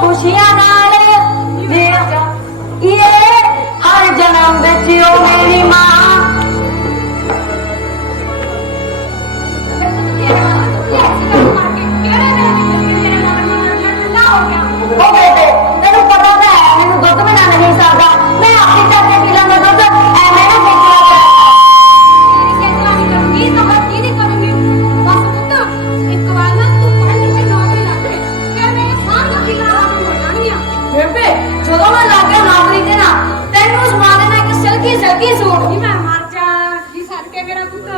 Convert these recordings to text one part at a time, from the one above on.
खुशियां नाल ये हर जन्म बिच ओ मेरी मां ओ बेटे तेनू पता तो है मैनू दुध बिना नहीं सकता मैं आपके चाचे पी लांगा दुध एवें ना खेचला करूंगी तो मैं नहीं करूंगी बस पुੱਤ एक बार ना तू पढ़ के नौकरी लग गई फिर मेरे सारा खिला हो जानी आ बेबे ਜਦੋਂ मैं लग गया नौकरी ते ना तेनू समा देना एक सिल्की सूट की मैं मर जा की सदके मेरा पुੱਤ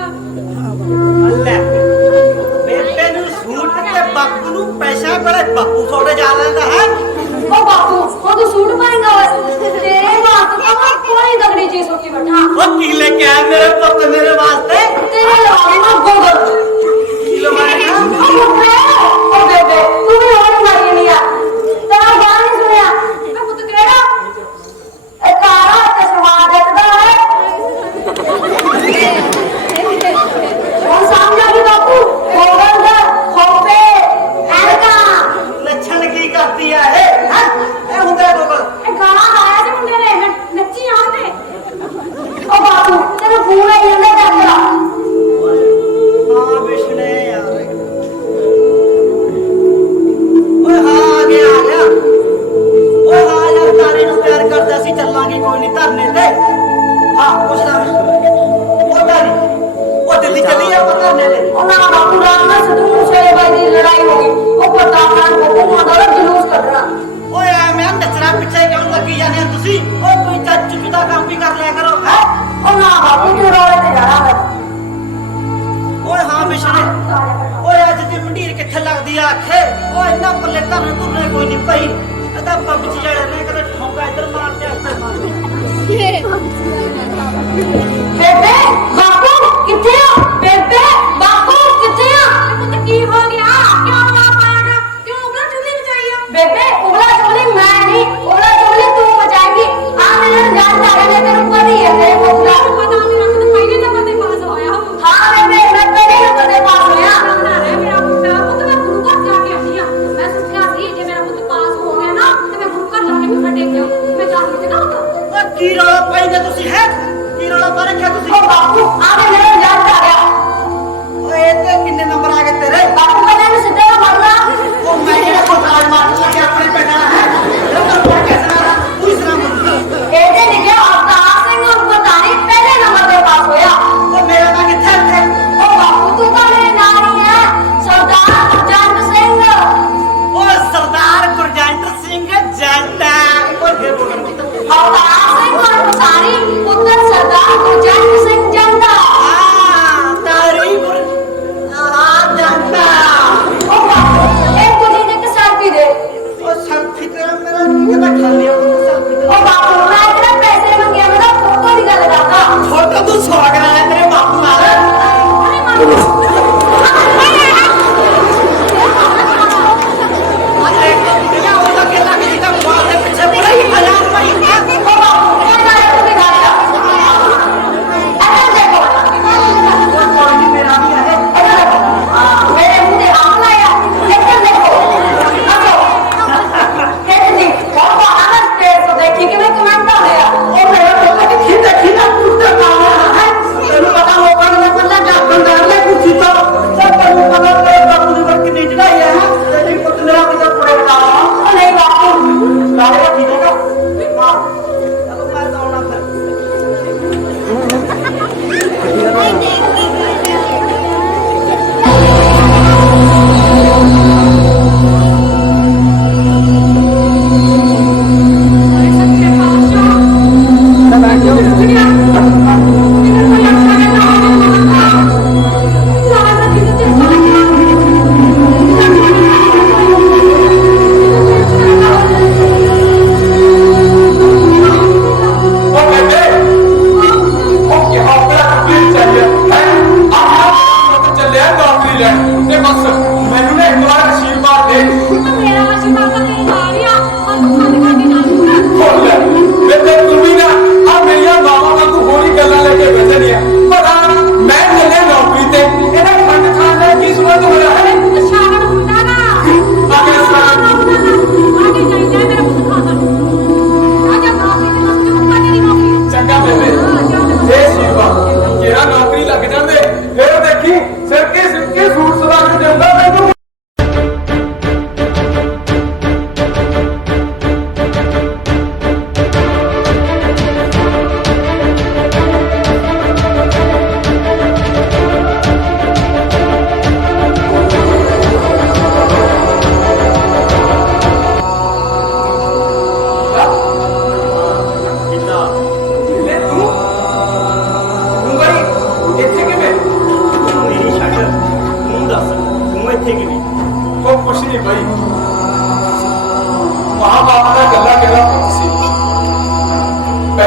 ਲੈ ਬੇਬੇ ਨੂੰ ਸੂਟ ਤੇ ਬਾਪੂ ਨੂੰ ਪੈਸਾ ਕੋਲੇ ਬਾਪੂ ਥੋੜੇ ਜਾ ਲੈਂਦਾ ਹੈ ओ बापू वो तो सूट पाएगा तेरे बात का कोई दगड़ी चीज होती बैठा ਉਹ ਕੀ ਲੈ ਕੇ ਆਇਆ ਮੇਰੇ ਪੁੱਤ ਮੇਰੇ ਵਾਸਤੇ तेरे लवाने में गोबर ਕੀ ਲਵਾਏਗਾ ओ बेबे तू भी और मारी नहीं आ तेरा गाना नहीं सुनिया मैं पुੱਤ केड़ा ए कारा ते सवाद देखदा है कौन समझा भी बापू गोबर दा खोपे एनका ਲੱਛਣ ਕੀ ਕਰਦੀ ਆ ਇਹ ਹੈਂ? ਇਹ ਹੁੰਦਾ ਗੋਗਲ ਇਹ ਗਾਣਾ ਆਇਆ ਸੀ ਮੁੰਡੇ ਨੇ ਮੈਂ ਨੱਚੀ ਆਉਂਦੇ ਉਹ ਬਾਪੂ ਤੈਨੂੰ ਫੋਨ ਆਈ ਜਾਂਦਾ ਚੱਕ ਲਾ ਹਾਂ ਵਿਸ਼ਨੇ ਯਾਰ ਓਏ ਹਾਂ ਆ ਗਿਆ ਓਏ ਹਾਂ ਯਾਰ ਤਾਰੇ ਨੂੰ ਪਿਆਰ ਕਰਦਾ ਸੀ ਚੱਲਾਂਗੇ ਕੋਈ ਨਹੀਂ ਧਰਨੇ ਤੇ ਹਾਂ ਪੁੱਛਦਾ ਉਹ ਤਾਰੀ ਉਹ ਦਿੱਲੀ ਚੱਲੀ ਆ ਉਹ ਧਰਨੇ ਤੇ ਉਹਨਾਂ ਬਾਪੂ ਰਾਮ ਨਾਲ ਸਿੱਧੂ ਮੂਸੇਵਾਲੇ ਦੀ ਲੜਾਈ ਹੋ ਗਈ ਉਹ ਪਤਾ ਨਾਲ ਬੱਬੂ ਦਾ ਜਲੂਸ ਕੱਢਣਾ ਓਏ ਐਵੇਂ ਨੱਚਣਾ ਪਿੱਛੇ ਕਿਉਂ ਲੱਗੀ ਜਾਂਦੇ ਹੋ ਤੁਸੀਂ ਓਏ ਕੋਈ ਚਾਚੂ ਦਾ ਕੰਮ ਵੀ ਕਰ ਲਿਆ ਕਰੋ ਹੈ ਉਹ ਨਾ ਬਾਪੂ ਤੂੰ ਰੋਲੇ ਤੇ ਜਾਣਾ ਓਏ ਹਾਂ ਵਿਸ਼ਨੇ ਓਏ ਅੱਜ ਦੀ ਮੰਡੀਰ ਕਿੱਥੇ ਲੱਗਦੀ ਆ ਆਖੇ ਓਏ ਇੰਨਾ ਪੱਲੇ ਧਰਨ ਤੁਰਨੇ ਕੋਈ ਨਹੀਂ ਭਾਈ ਇਹਦਾ ਪੱਬ ਚ ਜੜੇ ਨੇ ਕਦੇ ਠੋਂਗਾ ਇੱਧਰ ਮਾਰਦੇ ਉੱਧਰ ਮਾਰਦੇ ਬੇਬੇ ਬਾਪੂ ਕਿੱਥੇ ਆ ਬੇਬੇ ਬਾਪੂ ਕਿੱਥੇ ਆ ਪੁੱਤ ਕੀ ਹੋ ਗਿਆ ਕਿਉਂ ਨਾ ਪਾਇਆ ਕਿਉਂ ਉਗਲਾ ਚੁੱਲੀ ਮਚਾਈ ਆ ਬੇਬੇ ਉਗਲਾ ਚੁੱਲੀ ਮੈਂ ਨਹੀਂ ਉਗਲਾ ਚੁੱਲੀ ਤੂੰ ਮਚਾਏਗੀ ਆ ਮੇਰੇ ਜਾਨ ਤਾਰੇ ਨੇ ਤੈਨੂੰ ਪਤਾ ਹੈ ਤੇਰੇ ਪੁੱਤ ਦਾ ਪਤਾ ਮੇਰਾ ਪੁੱਤ ਪਹਿਲੇ ਨੰਬਰ ਤੇ ਪਾਸ ਹੋਇਆ ਹਾਂ ਬੇਬੇ ਮੈਂ ਪਹਿਲੇ ਨੰਬਰ ਤੇ ਪਾਸ ਹੋਇਆ ਮੇਰਾ ਪੁੱਤ ਮੈਂ ਗੁਰੂ ਘਰ ਜਾ ਕੇ ਆਈ ਆ ਮੈਂ ਸੋਚਿਆ ਸੀ ਜੇ ਮੇਰਾ ਪੁੱਤ ਪਾਸ ਹੋ ਗਿਆ ਨਾ ਤੇ ਮੈਂ ਗੁਰੂ ਘਰ ਜਾ ਕੇ ਮੱਥਾ ਟੇਕਿਆ ਮੈਂ ਜਾਣ ਕੇ ਨਾ ਹੁੰਦਾ ਓਏ ਕੀ ਰੌਲਾ ਪਾਈਂਦੇ ਤੁਸੀਂ ਹੈ ਕੀ ਰੌਲਾ ਪਾ ਰੱਖਿਆ ਤੁਸੀਂ ਉਹ ਬਾਪੂ ਆ ਦੇ ਮੇਰੇ ਜਾਨ ਆ ਗਿਆ ਓਏ ਤੇ ਕਿੰਨੇ ਨੰਬਰ ਆ ਗਏ ਤੇਰੇ ਬਾਪੂ ਕਹਿੰਦਾ ਨੂੰ ਸਿੱਧਾ ਨਾ ਮਰਨਾ ਉਹ ਮੈਂ ਜਿਹੜਾ ਕੋਤਾਲ ਮਾਰਨ ਲੱਗਿਆ ਆਪਣੇ ਪੈਣਾ ਹੈ ਜਦੋਂ ਪੜ ਕੇ ਸੁਣਾ ਪੂਰੀ ਤਰ੍ਹਾਂ ਮੁੱਕ ਇਹਦੇ ਲਿਖਿਆ ਅਵਤਾਰ ਸਿੰਘ ਉਪਤਾਰੀ ਪਹਿਲੇ ਨੰਬਰ ਤੇ ਪਾਸ ਹੋਇਆ ਉਹ ਮੇਰਾ ਤਾਂ ਕਿੱਥੇ ਇੱਥੇ ਉਹ ਬਾਪੂ ਤੂੰ ਤਾਂ ਮੇਰੇ ਨਾਲ ਹੀ ਹੈ ਸਰਦਾਰ ਜੰਗ ਸਿੰਘ ਉਹ ਸਰਦਾਰ ਗੁਰਜੰਟ ਸਿੰਘ ਜੰਟਾ ਕੋਈ ਫੇਰ ਬੋਲਣ ਅਵਤਾਰ ਸਿੰਘ ਉਪਤਾਰੀ ਪੁੱਤਰ ਸਰਦਾਰ ਗੁਰਜੰਟ ਸਿੰਘ ਜੰਗਾ ਹਾਂ ਤਾਰੀ ਗੁਰ ਆ ਜੰਟਾ ਉਹ ਬਾਪੂ ਇਹ ਕੁੜੀ ਨੇ ਕਿ ਸੈਲਫੀ ਦੇ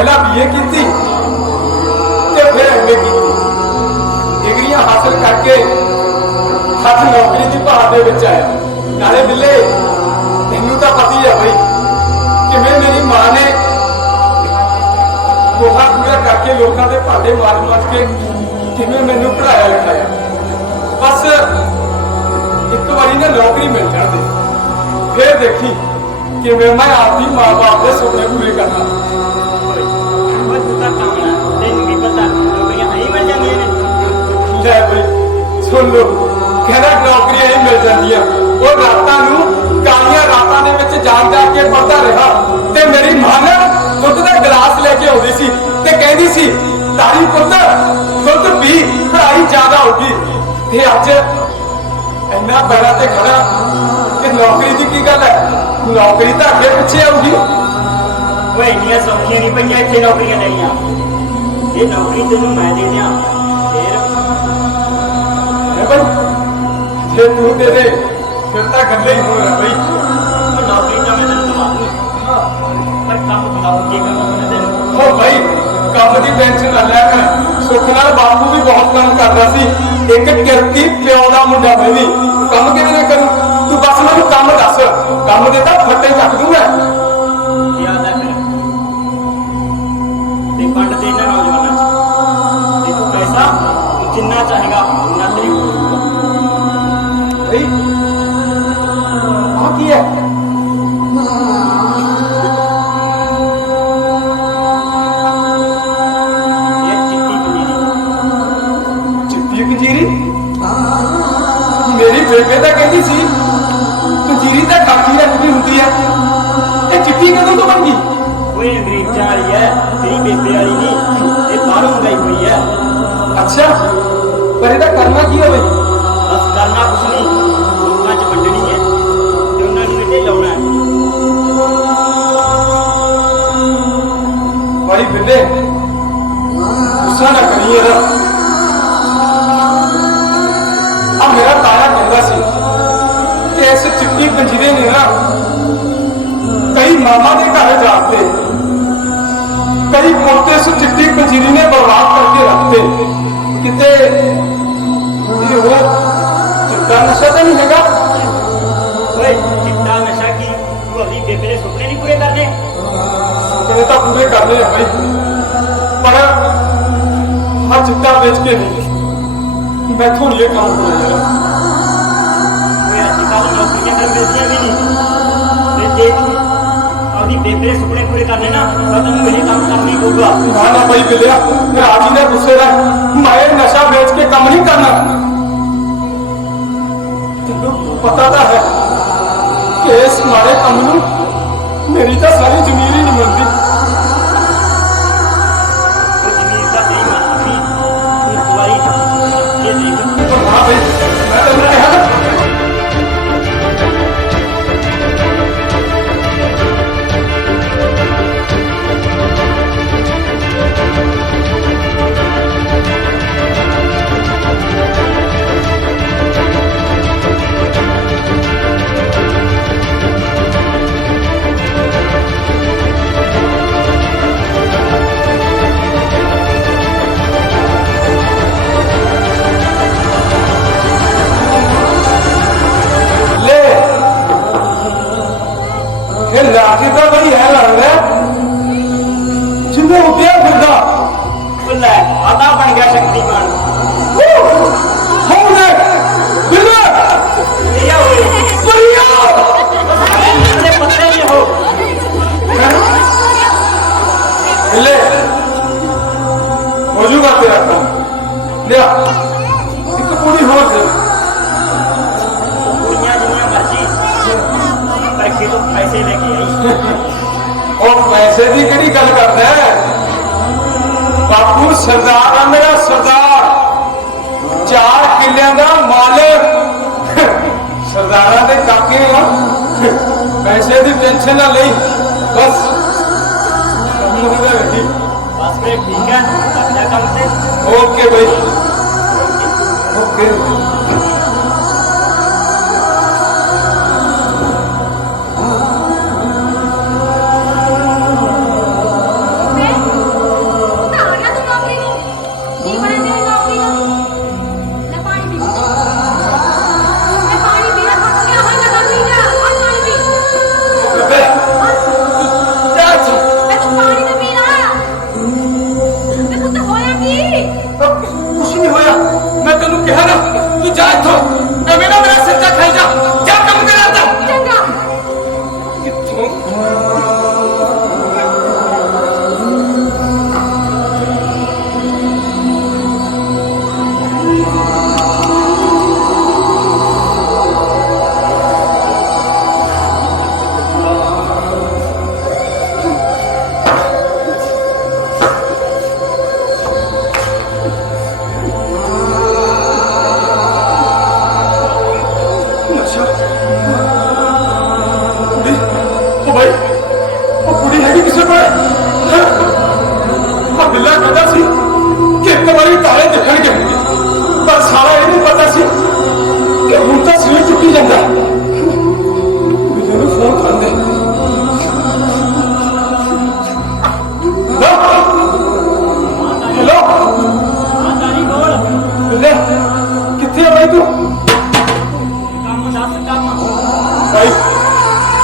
पहला बीए की फिर एमए की डिग्रियां हासिल करके हथ नौकरी की भाल दे विच आया। नाले बिल्ले तेनू तो पता ही है बई किवें मेरी मां ने कोहा पूरा करके लोगों के भांडे मार मार के किवें मैनू पढ़ाया लिखाया। बस एक बारी ना नौकरी मिल जाती फिर देखी कि मैं आपकी माँ बाप के सुपने पूरे करना। ले भाई सुन लो कहना नौकरियां ही मिल जांदियां। वो रातां नूं कालियां रातां दे विच जाग के पढ़दा रहा ते मेरी मां ने दुध का गिलास लेके आउंदी सी ते कहंदी सी तारी पुत्त दुध पी पढ़ाई ज्यादा होगी। ते अज इन्ना पैरां ते खड़ा कि नौकरी की गल है नौकरी तो अगे पिछे आऊगी। वो इन्नियां सौखियां नहीं पईयां इत्थे नौकरियां लेनियां। ये नौकरी तेनू मैं दे दियां फिर भाई जे तू दे दे फिर तो गल्ले ही हो रहा भाई। वो नौकरी तो मैं तेनू दवा दूं पर काम बताओ की करना तेनू। हो भाई काम की टेंशन ना लिया कर। सुख नाल बापू भी बहुत काम करता सी। एक किरकी प्यो का मुंडा मैं भी काम किवें करूं। तू बस मैं काम दस काम दे तो फट्टे चक दूंगा। याद है फिर ते पंड दे इन्हां नौजवानां ते तू पैसा जिन्ना चाहेगा उन्ना तेरी भाई आ की है ये चिट्टी पनीरी चिट्टी कंजीरी मेरी बेबे तो कहती सी कंजीरी तो खाकी रंग की होंगी है ये चिट्टी कदों तो बन गई। वो अंग्रेजां वाली है तेरी बेबे वाली नहीं ये बाहरों मंगाई हुई है। अच्छा पर ਇਹਦਾ ਕਰਨਾ ਕੀ ਹੈ ਬਈ। बस करना कुछ नहीं लोगों च वंडनी है ते उन्हां नूं इत्थे लाउणा है। भाई बिल्ले गुस्सा ना करी ਇਹਦਾ। आ मेरा ताया कहता सी कि इस चिट्टी पंजीरे ने ना कई मामा के घर जाते कई पोते इस चिट्टी पंजीरी ने बर्बाद करके रखते किते ये वो चिट्टा नशा तो नहीं हैगा। ओए चिट्टा नशा की तू अपनी बेबे के सुपने नहीं पूरे करने। सुपने तो पूरे करने हैं भाई पर हाँ चिट्टा बेच के नहीं मैं थोड़ी ये काम कर यार। ओए अजकल नौकरियां कर मिलदियां भी नहीं ते जे तू अपनी बेबे के सुपने पूरे करने ना तो तैनूं यही काम करना ही पਊਗਾ। ना ना भाई बिलिया मैं आज ही ने गुस्से रहा मैं नशा बेच के काम नहीं करना। तेनों पता तो है कि इस मारे काम नूं मेरी तो सारी जमीन ही नहीं मिलती। वो जमीन का तेरी मां थी तू एक बारी ये देख पर हाँ भाई मैं तेनों कहा ना लाठी तो बड़ी है लगता है जिन्हें उठिया फिरदा ले आता बन गया शक्तिमान। लिया हुए अरे पत्ते नहीं हो ले हो जाऊगा तेरा काम लिया एक पूरी हो दे कुड़ियां जिन्नियां मर्जी पर किलो पैसे लेके आई। और पैसे की केड़ी गल करदा है बापू सरदार आ मेरा सरदार 4 किल्लियां दा मालिक सरदारा दे काके आ पैसे की टेंशन ना ले बस बस फिर ठीक है अपना काम से ओके भाई ओके नशा कुड़ी ओ भाई ओ कुड़ी है किसे को आ बिल्ला कहता सी कि एक बारी तारे दिखणगे पर सारा ਇਹਨੂੰ ਪਤਾ ਸੀ ਕਿ ਹੁਣ ਤਾਂ ਸਰੀਰ ਟੁੱਟੀ ਜਾਂਦਾ ਬਿੱਲੇ ਨੂੰ ਫੋਨ ਕਰ ਦੇ हेलो तारी बोल बिल्ले किथे है भाई तू काम दस काम भाई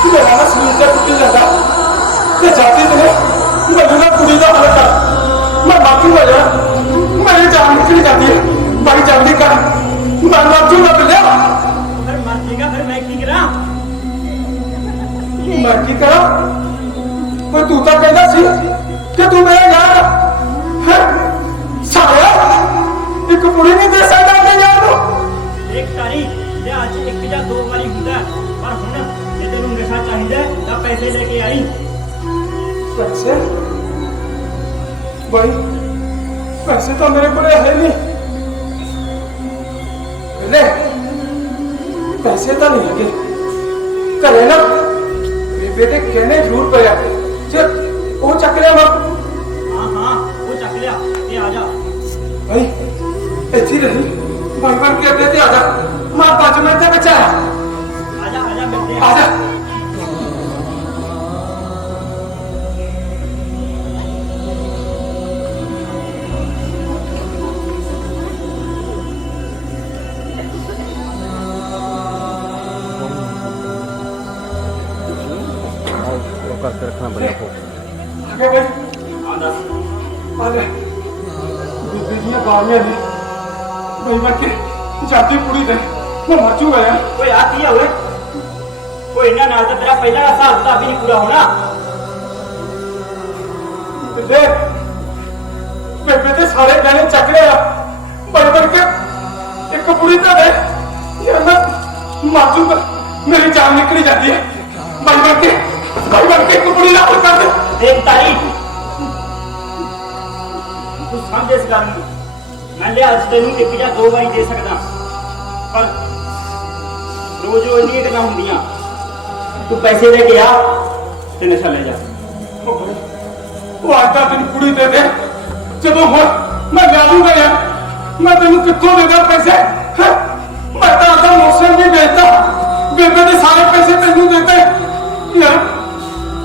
तू मेरा ना सरीर ਤੇ ਟੁੱਟੀ ਜਾਂਦਾ ਤੇ ਜਾਤੀ ਤੇ ਮੈਨੂੰ ਨਾ ਕੁੜੀ ਦਾ ਹਾਲ ਕਰ ਮੈਂ ਬਾਕੀ ਹੋ ਜਾ ਮੇਰੀ ਜਾਨ ਨਿਕਲ ਜਾਂਦੀ ਹੈ भाई जल्दी कर मैं मर जूंगा बिल्ले फिर मर जाएगा फिर मैं की करा मैं की करा पर तू तो कहना सी कि तू मेरा यार है साया एक कुड़ी नहीं दे सकता अपने यार को एक तारी ते आज एक या दो बारी ਹੁੰਦਾ पर ਹੁਣ ਜੇ ਤੈਨੂੰ ਨਸ਼ਾ ਚਾਹੀਦਾ ਤਾਂ ਪੈਸੇ ਲੈ ਕੇ ਆਈ पैसे भाई पैसे तो मेरे को है नहीं बिल्ले पैसे तो नहीं लगे घरे ना बेबे के कहने जरूर पे जे वो चक लिया मैं हाँ हाँ वो चक लिया ये आ जा भाई ऐसी रही भाई बन के अड्डे ते आ जा मैं 5 मिनट तक बचा आजा मिलते आ जा करके रखना बढ़िया को आगे भाई हाँ दस आ जा बेबे दी बालियां ने भाई बन के जाती कुड़ी दे मैं मर जूंगा यार कोई आती है ओए कोई ना नाल तो तेरा पहला का हिसाब किताब भी नहीं पूरा होना बिल्ले बेबे ते सारे गहने चक लिया भाई बन के एक कुड़ी तो दे यार मैं मर जूंगा मेरी जान निकली जाती है भाई बन के कुड़ी ना कर दे देख तारी तू समझ इस गल ਨੂੰ मैं लिया आज तेनू एक या दो बारी दे सकदा पर रोज रोज नहीं करना ਹੁੰਦੀਆਂ तू पैसे लेके आ ते नशा ले जा वो आज का दिन कुड़ी दे दे जब हो मैं ला दूंगा यार मैं तेन कितों देगा पैसे हैं? मैं तो आता मौसम भी बेचता बेबे ने सारे पैसे तेनू देते यार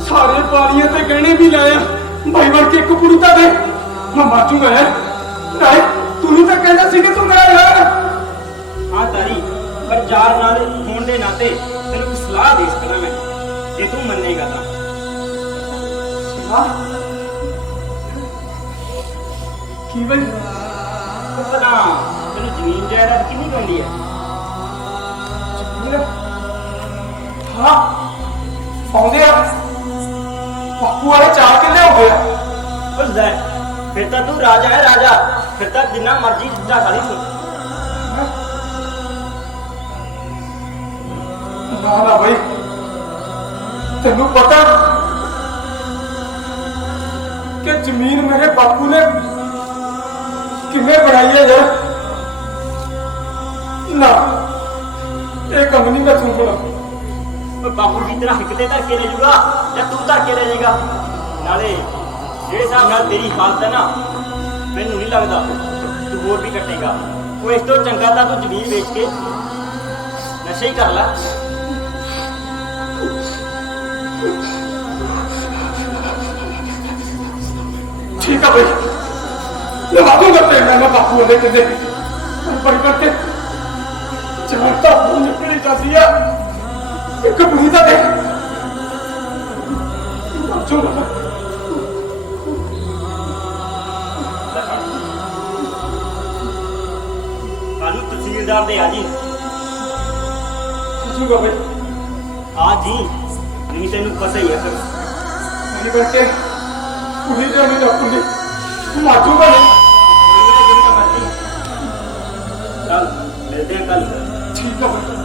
सारे बालियां ते गहने भी लाया भाई बन के एक कुड़ी तो दे मैं मर जूंगा यार नहीं तू नहीं तो कहना सी कि तू मेरा यार हाँ तारी पर चार नाल होने के नाते तेन एक सलाह दे सकदा मैं जे तू मन्नेगा तां हाँ की भाई पता तेन जमीन जायदाद कितनी पैंदी है हाँ आउंदे आ बापू वाले 4 किले हो गया बस ले फिर तो तू राजा है राजा फिर तो जिन्ना मर्जी जितना खाली तू ना ना भाई तेनू पता कि जमीन मेरे बापू ने किमें बनाई है यार ना एक कम नहीं मैं सुनना बापू की तरह हिकते धर के ले जूगा या तू धर के ले जाएगा नाले ਜਿਹੜੇ ਹਿਸਾਬ ਨਾਲ ਤੇਰੀ ਹਾਲਤ ਹੈ ਨਾ ਮੈਨੂੰ ਨਹੀਂ ਲੱਗਦਾ ਤੂੰ ਹੋਰ ਵੀ ਕੱਟੇਗਾ ਉਹ ਇਸ ਤੋਂ ਚੰਗਾ ਤਾਂ ਤੂੰ ਜ਼ਮੀਨ ਵੇਚ ਕੇ ਨਸ਼ਾ ਹੀ ਕਰ ਲੈ ठीक है भाई ये बातों करते हैं मैं बापू वाले कहते परिवार के जानता हूँ निकली जाती है एक बुरी था देख जो कानून तहसीलदार दे आजी भाई आजी ਨਹੀਂ ਤੈਨੂੰ ਪਤਾ ਹੀ ਹੈ ਫਿਰ मेरी बच्चे पूरी जानी ना पूरी माजू बने चल मिलते हैं कल ठीक है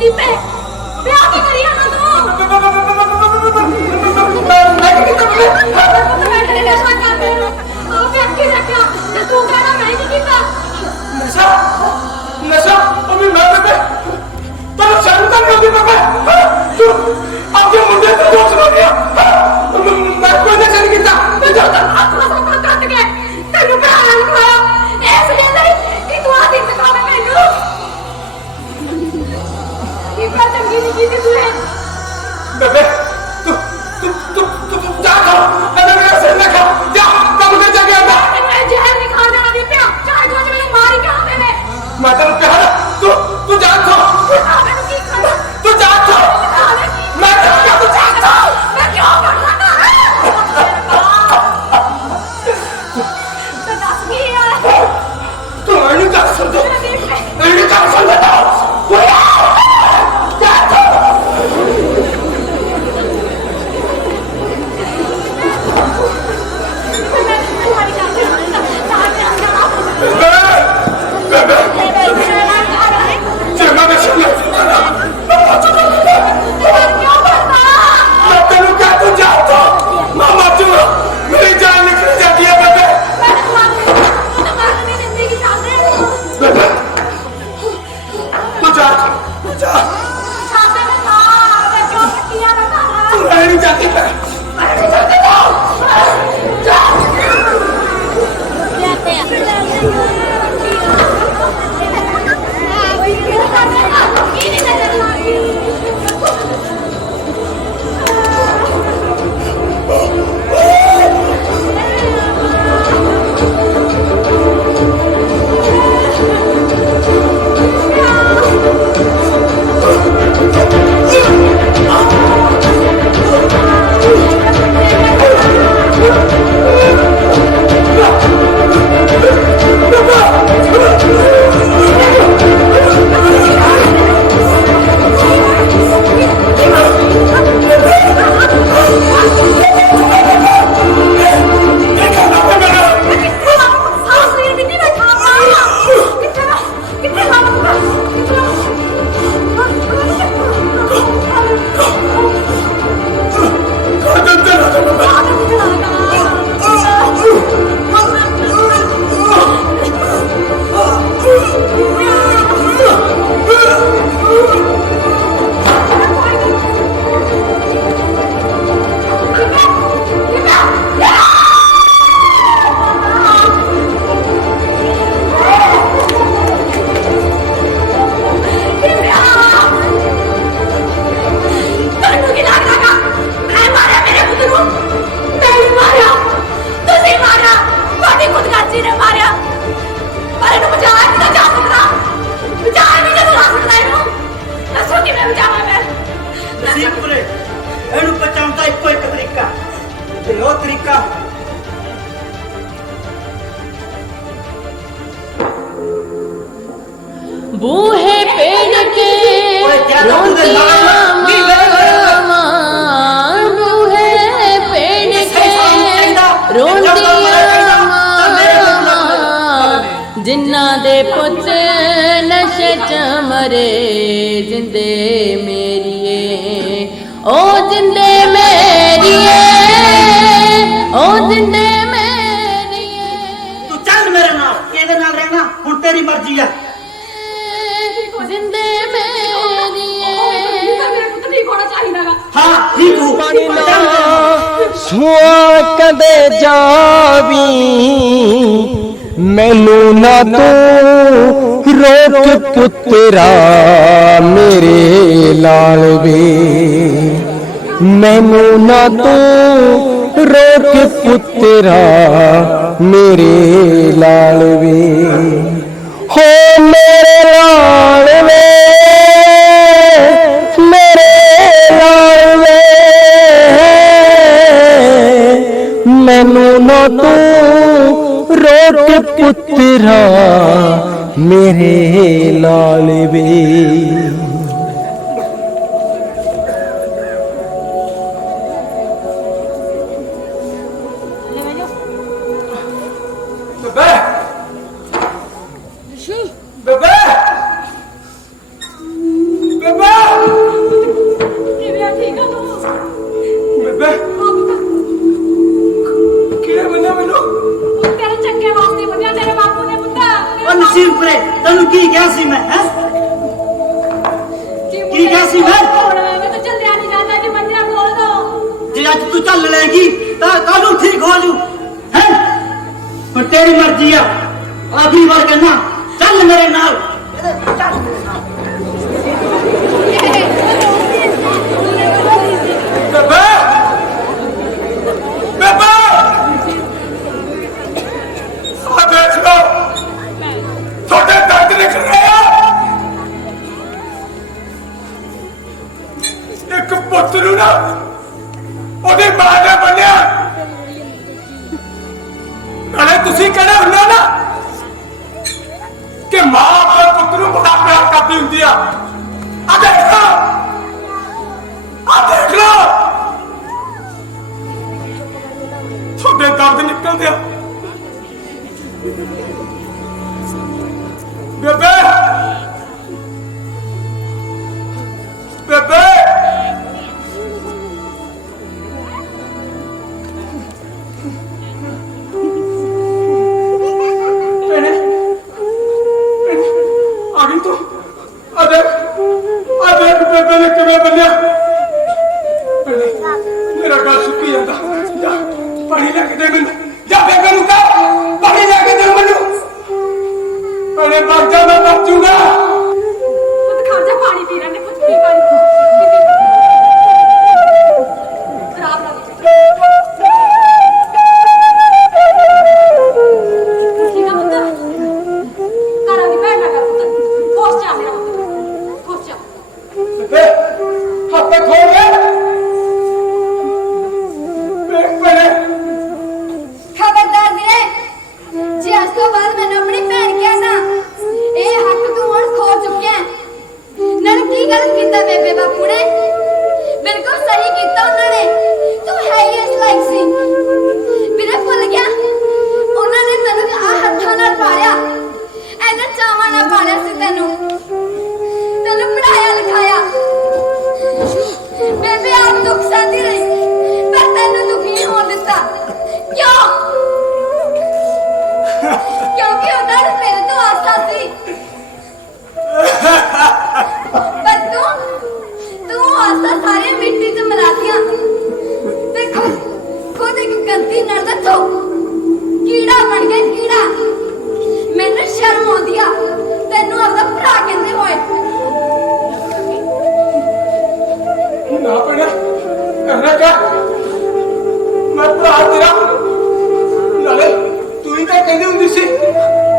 दीपे ब्याह की करिया ना तू मैं तेरे नशा कर दे आप अक्की रखा ते तू कहना मैं नहीं कीता नशा नशा अभी मैं बेटे पर शर्म कर रही बेटे तू आपके मुंडे से दोष लग गया मैं कोई नशा नहीं किया मैं जाता आत्मा सा कट गए तेनु प्यार नहीं खाया ऐसे नहीं कि तू आदि दिखावे मैनू ये बात चंगी नहीं की तूने बेटे तू तू तू तू जा खाओ अरे मेरा सिर न खा जा कब के जगह आता मैं जहर नहीं खाने वाली पे चाहे जो मेरी मारी क्या देने मैं तेरे प्यार तू जा खाओ मैंने की खाना तू जा खाओ मैं क्या तू जा खाओ मैं क्यों करना था तो दस की यार तू नहीं कर सकता नहीं कर सकता बूहे पेड़ के रोटियां मामा बूहे पेड़ के रोटियां मामा जिन्ना दे पुत नशे च मरे जिंदे मेरिए ओ जिंदे मेरिए ओ जिंदे मेरिए तू चल मेरे नाल केदे नाल रहना हुन तेरी मर्जी है जिंदे मेरिए मेरे पुत ठीक होना चाहिएगा हां ठीक हो सुआ कदे जावी मैनू ना तू रोक पुत्रा मेरे लाल वे मैनू ना तू रोक पुत्रा मेरे लाल वे हो मेरे लाल वे मेरे लाल वे तू रोक पुत्रा मेरे लाल वे। ਬੇਬੇ ਬੇਬੇ ਬੇਬੇ ਕਿਵੇਂ ਆ? ਠੀਕ ਆ ਤੂੰ? ਬੇਬੇ ਕਿਹੜੇ ਬੰਨੇ ਮੈਨੂੰ ਉਹ ਤੇਰੇ ਚੰਗੇ ਵਾਸਤੇ ਬੰਦਿਆ, ਤੇਰੇ ਬਾਪੂ ਨੇ ਪੁੱਤਾ ਉਹ ਨਸੀਬ ਪਰੇ ਤੈਨੂੰ ਕੀ ਕਿਹਾ ਸੀ ਮੈਂ ਹੈ ਕੀ ਕਿਹਾ ਸੀ ਮੈਂ? ਮੈਂ ਤਾਂ ਚੱਲਿਆ ਨਹੀਂ ਜਾਂਦਾ ਕਿ ਬੰਦਿਆ ਬੋਲ ਦੋ। ਜੇ ਅੱਜ ਤੂੰ ਚੱਲ ਲੈਗੀ ਤਾਂ ਕੱਲ ਨੂੰ ਠੀਕ ਹੋ ਜੂ ਹੈ। ਪਰ ਤੇਰੀ ਮਰਜ਼ੀ ਆ, ਆਖਰੀ ਵਾਰ ਕਹਿਣਾ ਚੱਲ ਮੇਰੇ ਨਾਲ। ਚੱਲ ਮੇਰੇ ਨਾਲ। ਬੇਬੇ ਬੇਬੇ ਆ ਦੇਖ ਲੋ ਤੁਹਾਡੇ ਦੰਦ ਨਿਕਲ ਰਹੇ ਆ। ਇੱਕ ਪੁੱਤ ਨੂੰ ਨਾ ਉਹਦੀ ਮਾਂ ਨੇ ਬੰਨਿਆ। ਨਾਲੇ ਤੁਸੀਂ ਕਹਿੰਦੇ ਹੁੰਦੇ ਨਾ ਕਿ ਮਾਂ ਆਪਣੇ ਪੁੱਤ ਨੂੰ ਬੜਾ ਪਿਆਰ ਕਰਦੀ ਹੁੰਦੀ ਆ। ਆ ਦੇਖ ਲੋ ਆ ਦੇਖ ਲੋ ਤੁਹਾਡੇ ਦਰਦ ਨਿਕਲਦੇ ਆ। ਬੇਬੇ ਬੇਬੇ ਭੈਣੇ ਆ ਗਈ ਤੂੰ। ਆ ਦੇਖ ਬੇਬੇ ਨੇ ਕਿਵੇਂ ਬੰਨਿਆ। ਭੈਣੇ ਮੇਰਾ ਗਲ ਸੁੱਕੀ ਜਾਂਦਾ। ਜਾ ਪਾਣੀ ਲੈ ਕੇ ਦੇ ਮੈਨੂੰ। ਜਾ ਬੇਬੇ ਨੂੰ ਕਹਿ ਪਾਣੀ ਲੈ ਕੇ ਦੇ ਮੈਨੂੰ। ਭੈਣੇ ਮਰ ਜਾ ਮੈਂ ਮਰ ਜੂਗਾ। ਪੁੱਤ ਖਾ ਜਾ, ਪਾਣੀ ਪੀ ਲੈਣੇ, ਕੁਝ ਪੀ ਪਾਣੀ ਖਰਾਬ ਲੱਗ ਠੀਕ ਆ ਪੁੱਤ? ਘਰਾਂ ਦੀ ਭੈਣ ਨਾ ਕਰ ਪੁੱਤ, ਖੁਸ਼ ਜਾ ਮੇਰਾ ਪੁੱਤ, ਖੁਸ਼ ਜਾ। ਬੇਬੇ ਹੱਥ ਖੋਲ ਦੇ। ਭੈਣੇ ਖਬਰਦਾਰ ਵੀਰੇ, ਜੇ ਅੱਜ ਤੋਂ ਬਾਅਦ ਮੈਨੂੰ ਆਪਣੀ ਭੈਣ ਕਿਹਾ ਨਾ, ਇਹ ਹੱਕ ਤੂੰ ਹੁਣ ਖੋ ਚੁੱਕਿਆ ਹੈ। ਨਾਲੇ ਕੀ ਗਲਤ ਕੀਤਾ ਬੇਬੇ ਬਾਪੂ ਨੇ? ਬਿਲਕੁਲ ਸਹੀ ਕੀਤਾ ਉਹਨਾਂ ਨੇ। ਤੂੰ ਹੈ ਹੀ ਇਸ ਲਾਇਕ ਸੀ। ਵੀਰੇ ਭੁੱਲ ਗਿਆ, ਉਹਨਾਂ ਨੇ ਤੈਨੂੰ ਆ ਹੱਥਾਂ ਨਾਲ ਪਾਲਿਆ, ਐਨੇ ਚਾਵਾਂ ਨਾਲ ਪਾਲਿਆ ਸੀ ਤੈਨੂੰ ਪੜਾਇਆ ਲਿਖਾਇਆ। ਬੇਬੇ ਆਪ ਦੁੱਖ ਸਹਿੰਦੀ ਰਹੀ, ਪਰ ਤੈਨੂੰ ਦੁਖੀ ਨਹੀਂ ਹੋਣ ਦਿੱਤਾ। ਕਿਉਂ? ਕਿਉਂਕਿ ਉਹਨਾਂ ਨੂੰ ਤੇਰੇ ਤੋਂ ਆਸਾ ਸੀ। ਪਰ ਤੂੰ ਆਸਾ ਸਾਰੇ ਮਿੱਟੀ 'ਚ ਮਿਲਾਤੀਆਂ ਤੇ ਖੁਦ ਇੱਕ ਗੰਦੀ ਨਰਦ ਤੋਂ ਕੀੜਾ ਬਣ ਗਿਆ, ਕੀੜਾ। ਮੈਨੂੰ ਸ਼ਰਮ ਆਉਂਦੀ ਆ ਤੈਨੂੰ ਆਪਣਾ ਭਰਾ ਕਹਿੰਦੇ ਹੋਏ। ਨਾ ਭੈਣੇ ਕਹਿਣਾ ਕਿਆ ਮੈਂ ਭਰਾ ਤੇਰਾ। ਨਾਲੇ ਤੂੰ ਹੀ ਤਾਂ ਕਹਿੰਦੀ ਹੁੰਦੀ ਸੀ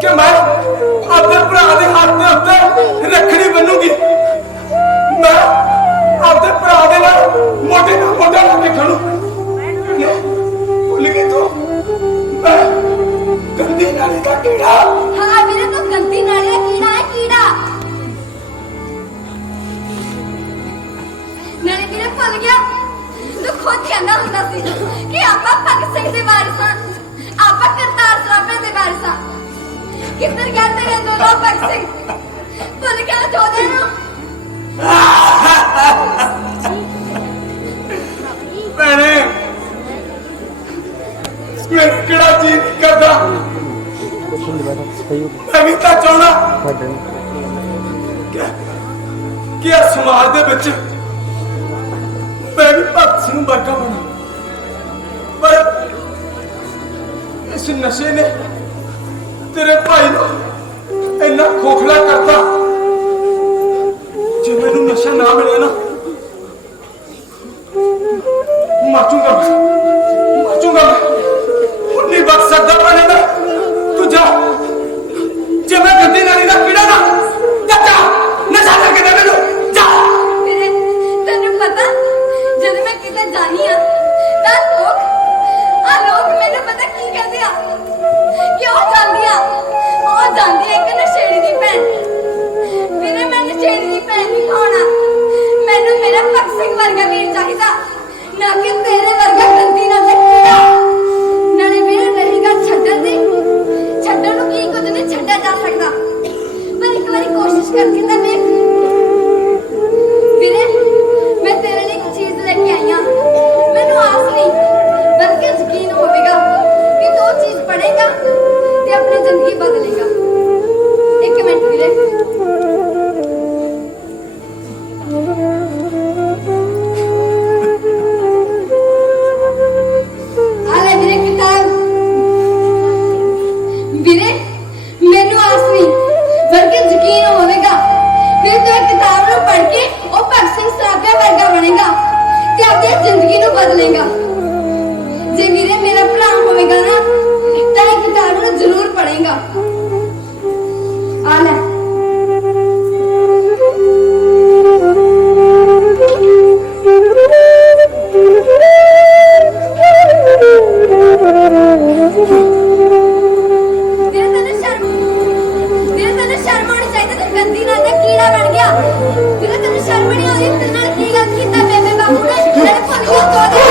ਕਿ ਮੈਂ ਆਪਣੇ ਭਰਾ ਦੇ ਹੱਥ ਦੇ ਉੱਤੇ ਰੱਖੜੀ ਬੰਨੂਗੀ। ਮੈਂ ਆਪਣੇ ਭਰਾ ਦੇ ਨਾਲ ਮੋਢੇ ਨਾਲ ਮੋਢਾ ਲਾ ਕੇ ਖੜੂ। ਭੁੱਲ ਗਈ ਤੂੰ? ਮੈਂ ਗੰਦੀ ਨਾਲੀ ਦਾ ਕੀੜਾ। ਹਾਂ ਵੀਰੇ, ਤੂੰ ਗੰਦੀ ਨਾਲੀ ਦਾ ਕੀੜਾ ਹੈ, ਕੀੜਾ। ਨਾਲੇ ਵੀਰੇ ਭੁੱਲ ਗਿਆ, ਤੂੰ ਖੁਦ ਕਹਿੰਦਾ ਹੁੰਦਾ ਸੀ ਕਿ ਆਪਾਂ ਭਗਤ ਸਿੰਘ ਦੇ ਵਾਰਿਸ ਹਾਂ, ਆਪਾਂ ਕਰਤਾਰ ਸਰਾਭੇ ਦੇ ਵਾਰਿਸ ਹਾਂ। ਕਿੱਧਰ ਗਿਆ ਤੇਰੇ ਦੋਨੋਂ ਭਗਤ ਸਿੰਘ? ਭੁੱਲ ਗਿਆ ਚੋਦੇ ਨੂੰ। ਭੈਣੇ ਮੈਂ ਕਿਹੜਾ ਜੀ ਕਰਦਾ। ਮੈਂ ਵੀ ਤਾਂ ਚਾਹੁੰਦਾ ਕਿ ਇਸ ਸਮਾਜ ਦੇ ਵਿੱਚ ਮੈਂ ਵੀ ਭਗਤ ਸਿੰਘ ਵਰਗਾ ਬਣਾ। ਪਰ ਇਸ ਨਸ਼ੇ ਨੇ ਤੇਰੇ ਭਾਈ ਨੂੰ ਇੰਨਾ ਖੋਖਲਾ ਕਰਤਾ। ਜੇ ਮੈਨੂੰ ਨਸ਼ਾ ਨਾ ਮਿਲਿਆ ਨਾ ਮਾਚੂਗਾ ਮੈਂ। ਹੁਣ ਨਹੀਂ ਬਚ ਸਕਦਾ ਭੈਣੇ ਮੈਂ। ਤੂੰ ਜਾ। ਜੇ ਮੈਂ ਗੰਦੀ ਨਾਲੀ ਦਾ ਕੀੜਾ ਨਾ ਜਾ ਨਸ਼ਾ ਲੈ ਕੇ ਦੇ ਮੈਨੂੰ। ਜਾ। ਵੀਰੇ ਤੈਨੂੰ ਪਤਾ, ਜਦ ਮੈਂ ਕਿਤੇ ਜਾਨੀ ਆ ਤਾਂ ਲੋਕ ਮੈਨੂੰ ਪਤਾ ਕੀ ਕਹਿੰਦੇ सुनेगा। जे मेरा भरा होगा ना तो एक किताब में जरूर पढ़ेगा। आ ले गंदी नाल दा कीड़ा बन गया। तेरे तेन शर्म नहीं आती तेरे नाल की गल कीता बेबे बाबू ने तेरे फलियो तो दे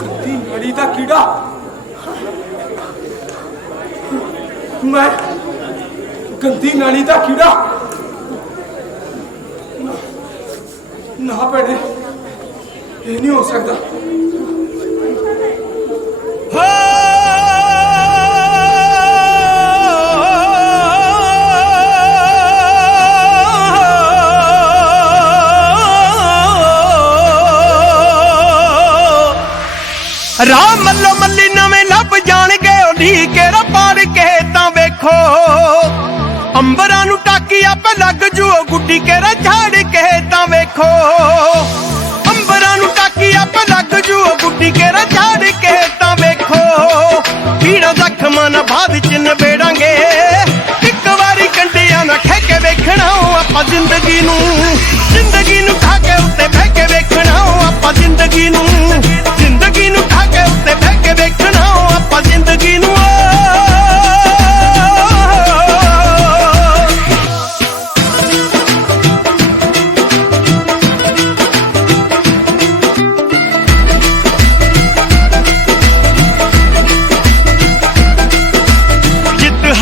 गंदी नाली दा कीड़ा मैं गंदी नाली दा कीड़ा ना भैने ये नहीं हो सकता। राम मल्लो मल्ली नवें लभ जाणगे ओली केरा पाड़ के तां वेखो अंबरां नूं टाकी आपे लग जू गुड्डी केरा झाड़ के तां वेखो अंबरां नूं टाकी आपे लग जू गुड्डी केरा झाड़ के तां वेखो पीड़ा जख्मां ना बाद च नबेड़ांगे इक वारी कंडियां ना खै के वेखणा आपां जिंदगी नूं खा के उत्ते बह के वेखणा आपां जिंदगी नूं खा के उत्ते बह के वेखणा आपां जिंदगी नूं।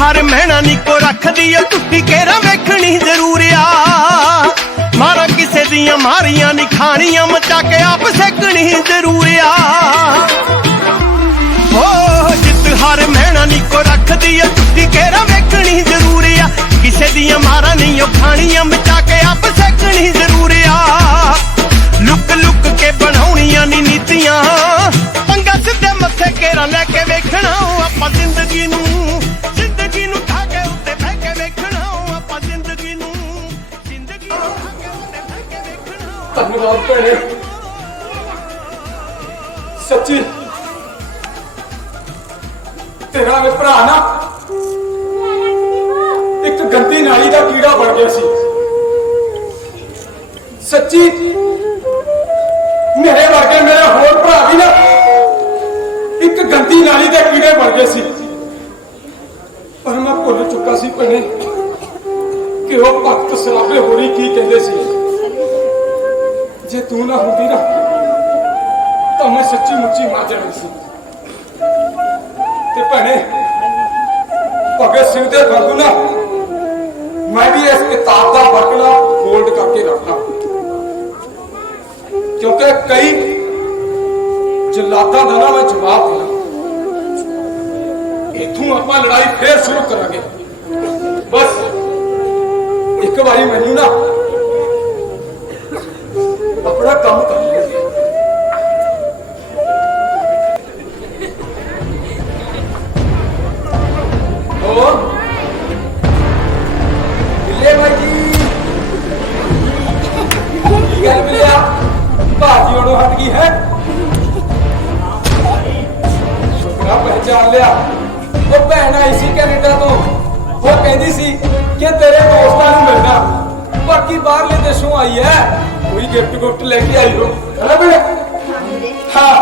हर महना निको रख दियो टुटी केरा वेखनी जरूर आ मारा किसे दियां मारियां नी खानियां मचा के आप सेकनी जरूर आ हो जित हर महना निको रख दियो टुटी केरा वेखनी जरूर आ किसे दियां मारा नहीं खानियां मचा के आप सेकनी जरूर आ लुक लुक के बनाउणियां नी नीतियां पंगा सिद्धे मथे केरा लेके वेखना आपां जिंदगी नूं खा के उत्ते बह के वेखना आपां जिंदगी नूं खा के उत्ते बह के वेखना। धन्यवाद भैने सच्ची तेरा वे भरा ना एक गंदी नाली का कीड़ा बन गया सी। सच्ची मेरे वर्गे मेरे होर भरा भी ना एक गंदी नाली के कीड़े बन गए सी। पर मैं भुल चुका सी भैने कि वो भगत सराबे होरी की कहते सी जे तू ना होती ना तो मैं सच्ची मुच्ची मर जानी सी। ते भैने भगत सिंह दे वांगू ना मैं भी इस किताब का बटना फोल्ड करके रखना क्योंकि कई जलादा का ना मैं जवाब देना इथों आप लड़ाई फिर शुरू करांगे। बस एक बारी मैनू ना अपना काम कर लेंगे। बिल्ले भाई जी गल मिलिया भाजी ओड़ो हट गई है शुक्रा पहचान लिया। वो भैन आई सी कैनेडा तो वो कहती सी कि तेरे दोस्तां नूं मिलना बाकी बाहरले देशों आई है कोई गिफ्ट गुफ्ट लेके आई हो है ना। हाँ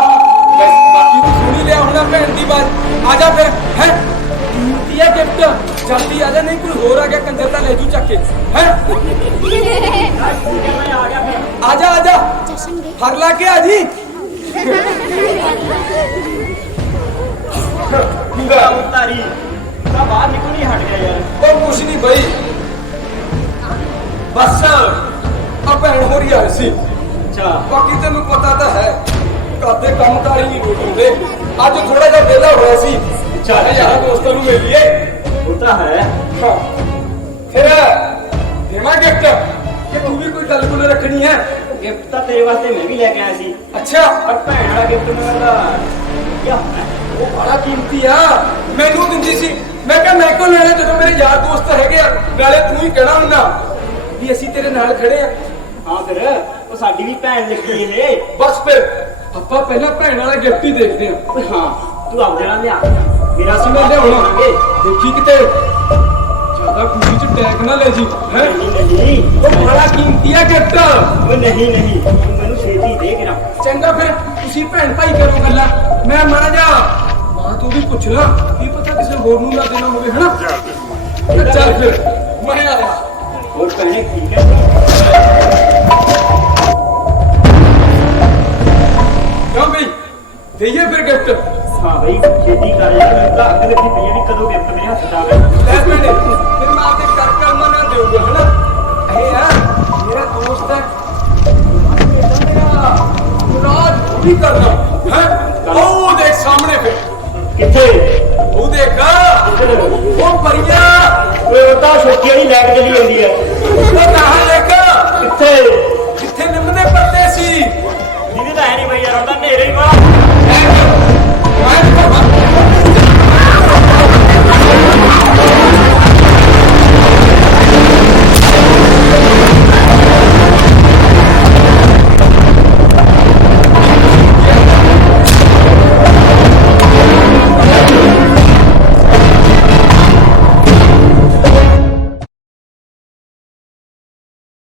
बस बाकी तो सुन ही लिया होना भैन की बात। आजा फिर है दिया गिफ्ट जल्दी आजा नहीं कोई होर आ गया कंजर का ले जू चक्के है। आजा आजा फर ला के आ जी तारी बाहर निकल नहीं हट गया यार। और कुछ नहीं भाई बस अब भैन हो रही आई सी। अच्छा बाकी तेन पता तो है घरते काम कार ही नहीं रोकते अज थोड़ा जा वेला होया सी चाहे यार दोस्तों को मिल लिए होता है। हाँ फिर देवा गिफ्ट कि तू भी कोई गल गुल रखनी है ਗਿਫਟ ਤਾਂ ਤੇਰੇ ਵਾਸਤੇ ਮੈਂ ਵੀ ਲੈ ਕੇ ਆਇਆ ਸੀ ਅੱਛਾ ਪਰ ਭੈਣ ਵਾਲਾ ਗਿਫਟ ਮੇਰਾ ਕੀ ਹੋਣਾ ਉਹ ਬੜਾ ਕੀਮਤੀ ਆ ਮੈਨੂੰ ਦਿੰਦੀ ਸੀ ਮੈਂ ਕਿਹਾ ਮੈਂ ਕਿਉਂ ਲੈਣਾ ਜਦੋਂ ਮੇਰੇ ਯਾਰ ਦੋਸਤ ਹੈਗੇ ਆ ਨਾਲੇ ਤੂੰ ਹੀ ਕਹਿਣਾ ਹੁੰਦਾ ਵੀ ਅਸੀਂ ਤੇਰੇ ਨਾਲ ਖੜੇ ਆ ਹਾਂ ਫਿਰ ਉਹ ਸਾਡੀ ਵੀ ਭੈਣ ਲਿਖੀ ਇਹ ਬਸ ਫਿਰ ਆਪਾਂ ਪਹਿਲਾਂ ਭੈਣ ਵਾਲਾ ਗਿਫਟ ਹੀ ਦੇਖਦੇ ਆ ਓਏ ਹਾਂ ਤੂੰ ਆਪਦੇ ਨਾਲ ਲਿਆ ਮੇਰਾ ਸੀ ਮੈਂ ਲਿਆਉਣਾ ਦੇਖੀ ਕਿਤੇ ਜ਼ਿਆਦਾ ਖੁਸ਼ੀ ਚ ਟੈਗ ਨਾ ਲੈ ਜੀ ਹੈ ਨਹੀਂ ਉਹ ਬੜਾ ਕੀਮਤੀ ਆ ਗਿਫਟ ਓਏ ਨਹੀਂ ਤੂੰ ਮੈਨੂੰ ਛੇਤੀ ਦੇ ਕੇ ਰੱਖ ਚੰਗਾ ਫਿਰ ਤੁਸੀਂ ਭੈਣ ਭਾਈ ਕਰੋ ਗੱਲਾਂ ਮੈਂ ਮਾੜਾ ਜਾ ਮਾਂ ਤੂੰ ਵੀ ਪੁੱਛ ਲਾ ਕੀ ਪਤਾ ਕਿਸੇ ਹੋਰ ਨੂੰ ਨਾ ਦੇਣਾ ਹੋਵੇ ਹਨਾ ਚੱਲ ਫਿਰ ਮੈਂ ਆ ਰਿਹਾ ਹੋਰ ਭੈਣੇ ਠੀਕ ਹੈ ਕਿਉਂ ਬਈ ਦੇਈਏ ਫਿਰ ਗਿਫਟ ਹਾਂ ਬਈ ਛੇਤੀ ਕਰ ਯਾਰ ਮੈਨੂੰ ਤਾਂ ਅੱਗ ਲੱਗੀ ਪਈ ਹੈ ਵੀ ਕਦੋਂ ਗਿਫਟ ਮੇਰੇ ਹੱਥ 'ਚ ਆਵੇ ਲੈ ਭੈਣੇ ਫਿਰ ਮੈਂ ਆਪਦੇ ਕਰ ਕਰਮ ਨਾ ਦੇਊਗਾ ਹਨਾ ਇਹ ਆ ਮੇਰਾ ਦੋਸਤ ਹੈ ਮੇਰਾ ਮੁਰਾਦ ਪੂਰੀ ਕਰਨਾ ਹੈ ਉਹ ਦੇਖ ਸਾਹਮਣੇ ਫਿਰ ਕਿੱਥੇ ਉਹ ਦੇਖ ਉਹ ਪਰੀਆ ਓਏ ਉਹ ਤਾਂ ਛੋਟੀ ਵਾਲੀ ਲੈਟ ਚਲੀ ਜਾਂਦੀ ਹੈ ਉਹ ਕਹਾਂ ਦੇਖ ਕਿੱਥੇ ਕਿੱਥੇ ਨਿੰਮ ਦੇ ਪੱਤੇ ਸੀ ਦੀਦੀ ਤਾਂ ਹੈ ਨਹੀਂ ਬਈ ਯਾਰ ਉਹ ਤਾਂ ਨੇਰੇ ਹੀ ਵਾਲਾ